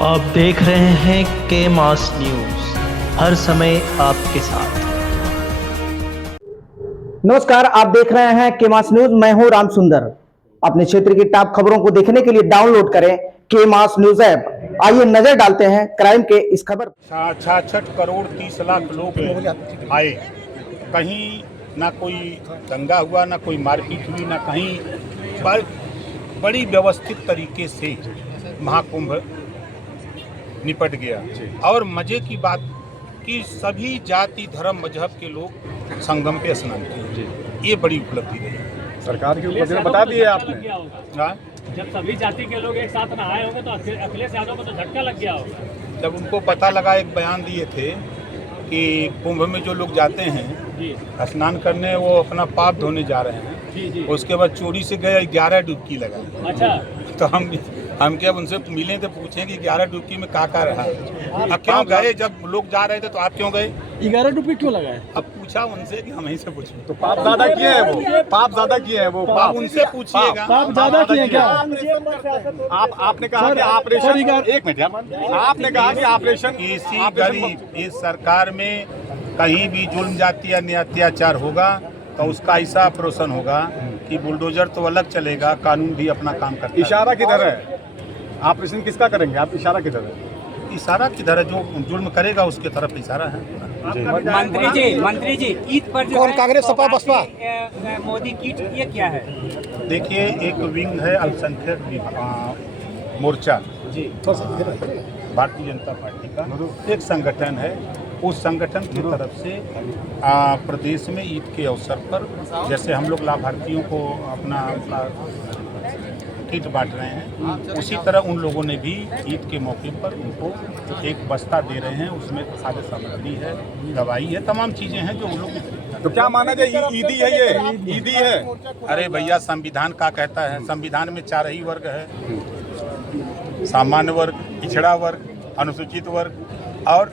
आप देख रहे हैं के मास न्यूज, हर समय आपके साथ। नमस्कार, आप देख रहे हैं के मास न्यूज। मैं हूं राम सुंदर। अपने क्षेत्र की टॉप खबरों को देखने के लिए डाउनलोड करें के मास न्यूज ऐप। आइए नजर डालते हैं क्राइम के इस खबर। 66 करोड़ 30 लाख लोग आए, कहीं ना कोई दंगा हुआ, ना कोई मारपीट हुई, ना कहीं बड़ी व्यवस्थित तरीके से महाकुंभ निपट गया। और मजे की बात कि सभी जाति धर्म मजहब के लोग संगम पे स्नान किए, ये बड़ी उपलब्धि रही। सरकार की उपलब्धि बता दी है आपने। जब सभी जाति के लोग एक साथ नहाए होंगे तो अखिलेश यादव को तो झटका लग गया होगा। जब उनको पता लगा, एक बयान दिए थे कि कुंभ में जो लोग जाते हैं स्नान करने, वो अपना पाप धोने जा रहे हैं। उसके बाद चोरी से गए 11 डुबकी लगाए। अच्छा, तो हम क्या उनसे मिले थे, पूछे कि 11 डुबकी में कहाँ रहा। अब क्यों गए? जब लोग जा रहे थे तो आप क्यों गए? 11 डुबकी क्यों लगाए? अब पूछा उनसे कि हम ही से पूछे तो पाप ज्यादा किए हैं वो, पाप ज्यादा किए हैं वो, आप उनसे पूछिएगा। पाप ज्यादा किए क्या? आपने कहा कि ऑपरेशन, एक मिनट यार, आपने कहा कि ऑपरेशन किसी गरीब इस सरकार में कहीं भी जुल्म जाति या अत्याचार होगा तो उसका ऐसा ऑपरेशन होगा कि बुलडोजर तो अलग चलेगा, कानून भी अपना काम करता है। इशारा किधर है? ऑपरेशन किसका करेंगे आप? इशारा किधर है? इशारा किधर है? जो जुल्म करेगा उसके तरफ इशारा है। मंत्री जी ईद पर जो कांग्रेस सपा बसपा मोदी कीट, ये क्या है? देखिए, एक विंग है अल्पसंख्यक मोर्चा भारतीय जनता पार्टी का, एक संगठन है। उस संगठन की तरफ से प्रदेश में ईद के अवसर पर, जैसे हम लोग लाभार्थियों को अपना किट बांट रहे हैं, उसी तरह उन लोगों ने भी ईद के मौके पर उनको एक बस्ता दे रहे हैं। उसमें खाद्य सामग्री है, दवाई है, तमाम चीज़ें हैं जो उन लोग। तो क्या माना जाए, ईदी है ये? ईदी है? अरे भैया, संविधान का कहता है, संविधान में 4 ही वर्ग है, सामान्य वर्ग, पिछड़ा वर्ग, अनुसूचित वर्ग और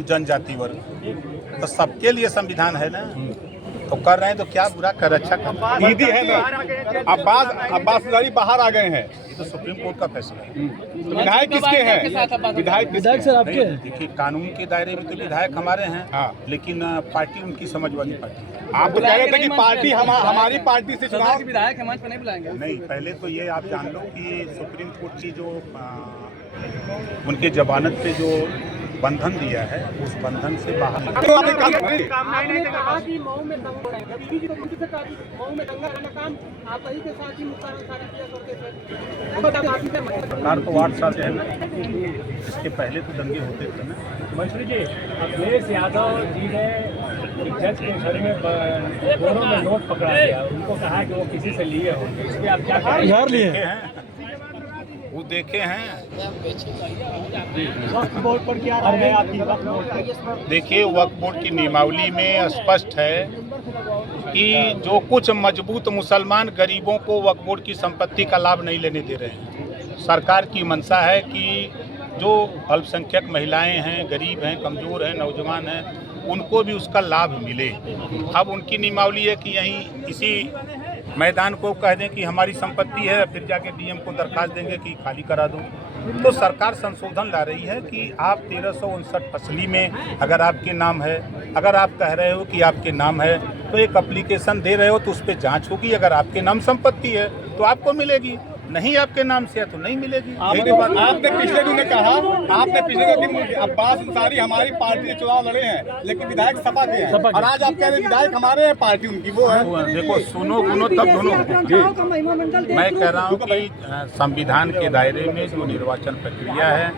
जनजाति वर्ग। तो सबके लिए संविधान है ना। तो कर रहे हैं तो क्या बुरा कर, अच्छा कर। ईदी है ना। अब्बास अजहरी बाहर आ गए हैं, ये तो सुप्रीम कोर्ट का फैसला है। तो विधायक किसके हैं? विधायक सर आपके? देखिए, कानून के दायरे में तो विधायक हमारे हैं। हाँ। लेकिन पार्टी उनकी समाजवादी पार्टी है। आप कह रहे थे कि पार्टी हमारी पार्टी से चुनाव। विधायक मंच पर नहीं बुलाएंगे? नहीं, पहले तो ये आप जान लो कि सुप्रीम कोर्ट की जो उनके जमानत पे जो बंधन दिया है, उस बंधन से बाहर सरकार तो 8 साल से है ना, इसके पहले तो दंगे होते थे ना। मंत्री जी, अखिलेश यादव जी ने जज के घर में दोनों में नोट पकड़ा दिया, उनको कहा कि वो किसी से लिए हो, इस पर आप क्या कहें? वो देखे हैं। वक्फ बोर्ड पर क्या राय है आपकी? वक्फ बोर्ड पर देखिए, वक्फ बोर्ड की नियमावली में स्पष्ट है कि जो कुछ मजबूत मुसलमान गरीबों को वक्फ बोर्ड की संपत्ति का लाभ नहीं लेने दे रहे हैं। सरकार की मंशा है कि जो अल्पसंख्यक महिलाएं हैं, गरीब हैं, कमज़ोर हैं, नौजवान हैं, उनको भी उसका लाभ मिले। अब उनकी नियमावली है कि यहीं इसी मैदान को कह दें कि हमारी संपत्ति है, फिर जाके डीएम को दरखास्त देंगे कि खाली करा दो। तो सरकार संशोधन ला रही है कि आप 1359 फसली में अगर आपके नाम है, अगर आप कह रहे हो कि आपके नाम है, तो एक एप्लीकेशन दे रहे हो तो उस पर जाँच होगी। अगर आपके नाम संपत्ति है तो आपको मिलेगी, नहीं आपके नाम से है तो नहीं मिलेगी। आपने पिछले दिनों कहा, अब्बास अंसारी हमारी पार्टी से चुनाव लड़े हैं, लेकिन विधायक सपा के हैं, और आज आप कह रहे हैं विधायक हमारे हैं, पार्टी उनकी वो है। देखो, सुनो गुनो तब दोनों। मैं कह रहा हूँ कि संविधान के दायरे में जो निर्वाचन प्रक्रिया है,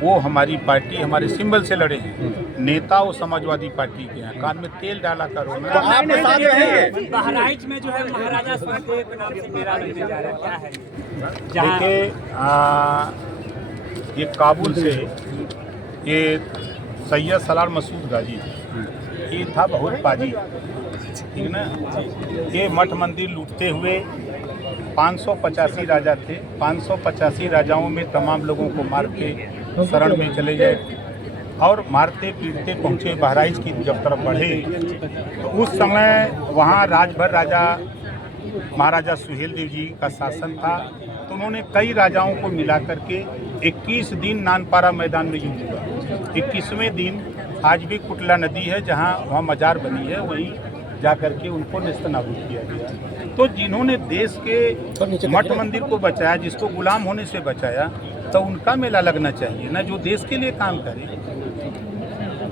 वो हमारी पार्टी हमारे सिंबल से लड़े हैं। नेता वो समाजवादी पार्टी के हैं। कान में तेल डाला करो ना। तो आप साथ रहेंगे? बहराइच में जो है महाराजा सुहेलदेव के नाम से मेला लगने जा रहा है, क्या है? देखिए, ये काबुल से ये सैयद सलार मसूद गाजी, ये था बहुत बाजी, ठीक ना। ये मठ मंदिर लूटते हुए 585 राजा थे। 585 राजाओं में तमाम लोगों को मार के शरण में चले गए और मारते पीटते पहुँचे बहराइच की जब तरफ बढ़े, तो उस समय वहाँ राजभर राजा महाराजा सुहेलदेव जी का शासन था। तो उन्होंने कई राजाओं को मिला करके 21 दिन नानपारा मैदान में युद्ध हुआ। 21वें दिन आज भी कुटला नदी है जहाँ वहाँ मजार बनी है, वहीं जा करके उनको नेस्तनाबूद किया गया। तो जिन्होंने देश के मठ मंदिर को बचाया, जिसको गुलाम होने से बचाया, तो उनका मेला लगना चाहिए ना, जो देश के लिए काम करे।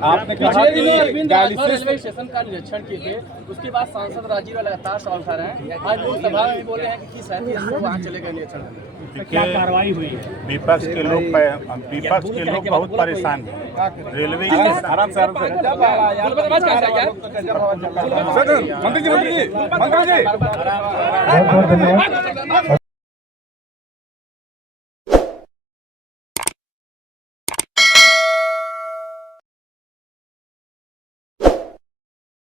आपने कहा कि रेलवे स्टेशन का निरीक्षण किए थे, उसके बाद सांसद राजीव लगातार सवाल उठा रहे हैं। आज लोकसभा में बोले हैं कि किस हैसियत से वहाँ चले गए निरीक्षण। क्या कार्रवाई हुई है? विपक्ष के लोग बहुत परेशान हैं। रेलवे आराम से मंत्री जी